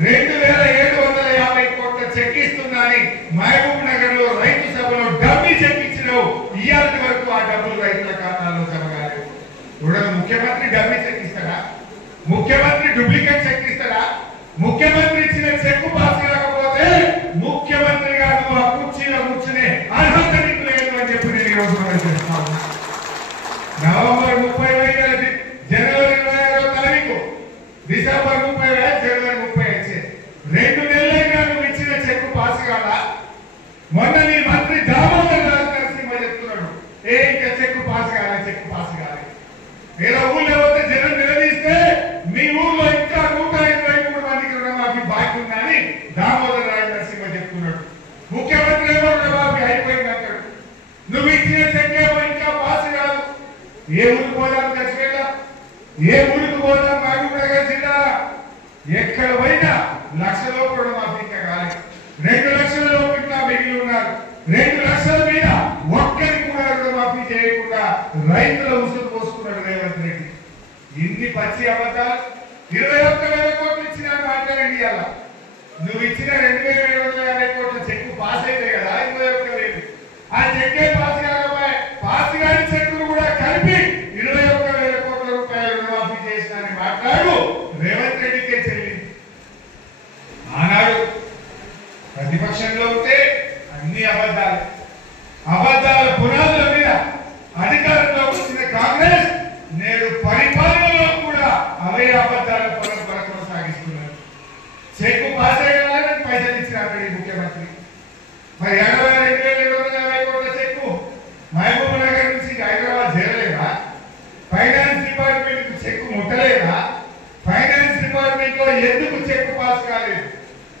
2750 కోట్ల చెక్ ఇస్తున్నాని మహబూబ్ నగర్ లో రైతు సభలో డబ్బి చెక్ ఇచ్చినావు. ఇయాటి వరకు ఆ డబ్బులు రైతుల ఖాతాలో జమ కాలేదు. ముఖ్యమంత్రి డబ్బి చెక్ ఇస్తారా? ముఖ్యమంత్రి డూప్లికేట్ చెక్ ఇస్తారా? ముఖ్యమంత్రి ఇచ్చిన చెక్ పాస్ కాకపోతే ముఖ్యమంత్రి గారు ఆ కుర్చీలో కూర్చునే అర్హత నీకు లేదు అని చెప్పి నేను ఈరోజు మనం చేస్తాను. నవంబర్ 30 జనవరి 26వ తారీఖు, డిసెంబర్ 30 జనవరి 30 2 నెలలైనా నువ్వు ఇచ్చిన చెక్ పాస్ కాదా? మొన్న నీ మంత్రి దామోదర్ రాజు నరసింహ చెప్తున్నాడు, ఇంకా చెక్ పాస్ కాలే, చెక్ పాస్ కాలే. ఏదో ఊళ్ళో పోతే జనం నిలదీస్తే మీ ఊర్లో ఇంకా 123 మందికి రుణమాఫీ బాకీ ఉందని దామోదర్ రాజు నరసింహ చెప్తున్నాడు. ముఖ్యమంత్రి ఏమో రుణమాఫీ అయిపోయింది అంటాడు. నువ్వు ఇచ్చిన చెక్ ఏమో ఇంకా పాస్ కాదు. ఏ ఊరికి పోదాం ఖచ్చితంగా? ఏ ఊరికి పోదాం? మహబూబ్ నగర్ జిల్లా ఎక్కడ పోయినా లక్షలో రుణమాఫీ ఇంకా కాలేదు. 2 లక్షల లోపు ఇంకా మిగిలి ఉన్నారు. 2 లక్షల మీద ఒక్కరికి కూడా రుణమాఫీ చేయకుండా రైతుల ఉసురు పోసుకున్నాడు రేవంత్ రెడ్డి. ఇన్ని పచ్చి అబద్ధాలు. 21,000 కోట్లు ఇచ్చిన మాట్లాడండి. అలా నువ్వు ఇచ్చిన 2,750 కోట్ల చెక్ పాస్ అయితే కదా 21,000. ఆ చెక్కే పాస్ కాకపోయా, పాస్ కాని చెక్కులు కూడా కలిపి 21,000 కోట్ల రూపాయలు రుణమాఫీ చేసినని మాట్లాడు రేవంత్ రెడ్డికే చెల్లింది. ఆనాడు ప్రతిపక్షంలో ఉంటే అన్ని అబద్ధాలు, అబద్ధాల పునాదుల మీద అధికారంలో వచ్చిన కాంగ్రెస్ నేడు పరిపాలనలో కూడా అవే అబద్ధాల పరంపర కొనసాగిస్తున్నారు. చెక్కు పాస్ అయ్యాలని పైసలు ఇచ్చిన ముఖ్యమంత్రి. మరి 22,750 కోట్ల చెక్కు మహబూబ్ నగర్ నుంచి హైదరాబాద్ చేరలేదా? ఫైనాన్స్ డిపార్ట్మెంట్ కు చెక్కు ముట్టలేదా? ఫైనాన్స్ డిపార్ట్మెంట్ లో ఎందుకు చెక్కు పాస్ కాలేదు?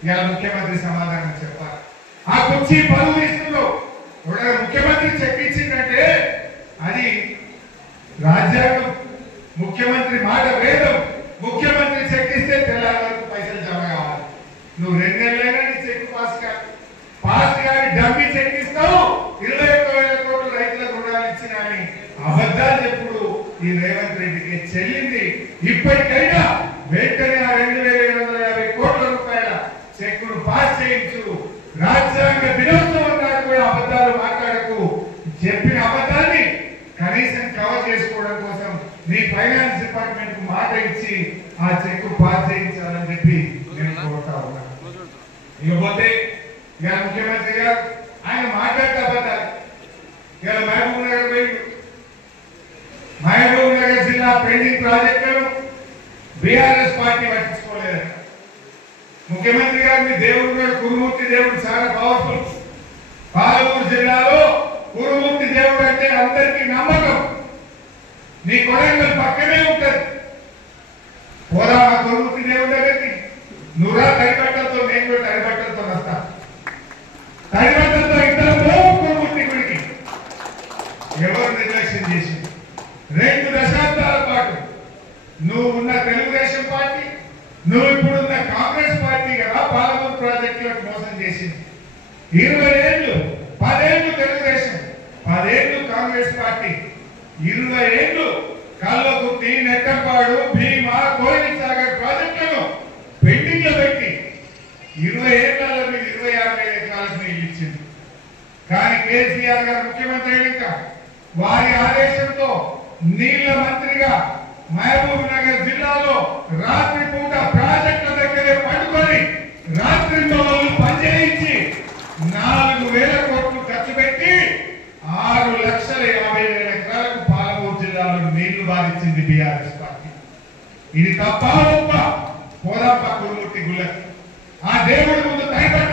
ఇలా ముఖ్యమంత్రి సమాధానం చెప్పాలి. ఆ కుర్చీ పరువు ఇస్తుందో ముఖ్యమంత్రి చెక్ ఇచ్చిందంటే అది రాజ్యాంగం, ముఖ్యమంత్రి మాట వేదం. ముఖ్యమంత్రి చెక్ ఇస్తే తెల్లారి వరకు పైసలు జమ కావాలి. నువ్వు 2 నెలలైనా నీ చెక్ పాస్ కాదు. పాస్ కాని డబ్బి చెక్ ఇస్తావు. 21,000 కోట్లు రైతులకు రుణాలు ఇచ్చిన అని అబద్ధాలు చెప్పుడు ఈ రేవంత్ రెడ్డికి చెల్లింది. ఇప్పటికైనా వెంటనే ఆ 2,750 కోట్ల రూపాయల చెక్కును పాస్ చేయించు. రాజ్యాంగ దినోత్సవం నాడు కూడా అబద్ధాలు మాట్లాడకు. చెప్పిన అబద్ధాన్ని కనీసం కవర్ చేసుకోవడం కోసం నీ ఫైనాన్స్ డిపార్ట్మెంట్ కు మాట ఇచ్చి ఆ చెక్కు పాస్ చేయించాలని చెప్పి నేను కోరుతా ఉన్నాను. ఇకపోతే ఇక ముఖ్యమంత్రి గారు ఆయన మాట్లాడితే అబద్ధాలు. ఇవాళ మహబూబ్ నగర్ పోయింది. మహబూబ్ నగర్ జిల్లా పెండింగ్ ప్రాజెక్టులను బీఆర్ఎస్ పార్టీ పట్టించుకోలేదు. ముఖ్యమంత్రి గారు మీ దేవుడు కురుమూర్తి దేవుడు చాలా పవర్ఫుల్. పాలమూరు జిల్లాలో కురుమూర్తి దేవుడు అంటే అందరికీ నమ్మకం. నీ కొడంగల్ పక్కనే ఉంటది. పోరా కురుమూర్తి దేవుడి దగ్గరికి. నువ్వురా తడిబట్టలతో, నేను కూడా తడిబట్టలతో వస్తా. తడిబట్టలతో ఇద్దరు కురుమూర్తి గుడికి. ఎవరు నిర్లక్ష్యం చేసి 2 దశాబ్దాల పాటు నువ్వు ఉన్న తెలుగుదేశం పార్టీ, నువ్వు ఇప్పుడున్న కాంగ్రెస్ పార్టీ కదా పాలమూరు ప్రాజెక్టులకు మోసం చేసింది. 20 ఏళ్ళు, 10 ఏళ్ళు తెలుగుదేశం, 10 ఏళ్ళు కాంగ్రెస్ పార్టీ, 20 ఏళ్ళు కల్లకుర్తి, నెట్టంపాడు, భీమా, కోయిల్ సాగర్ ప్రాజెక్టులను పెండింగ్ లో పెట్టి 20 ఏళ్లలో మీరు 26,000 ఎకరాలకు నీళ్ళు ఇచ్చింది. కానీ కేసీఆర్ గారు ముఖ్యమంత్రి అయినాక వారి ఆదేశంతో నీళ్ల మంత్రిగా మహబూబ్ నగర్ జిల్లాలో రాత్రి పూట ప్రాజెక్టుల దగ్గరే పడుకొని రాత్రి పనిచేయించి 4,000 కోట్లు ఖర్చు పెట్టి 6,50,000 ఎకరాలకు పాలమూరు జిల్లాలో నీళ్లు బాధించింది బీఆర్ఎస్ పార్టీ. ఇది తప్ప పోదాం కురుమూర్తి గుళ్ళకి. ఆ దేవుడి ముందు తైపట్ట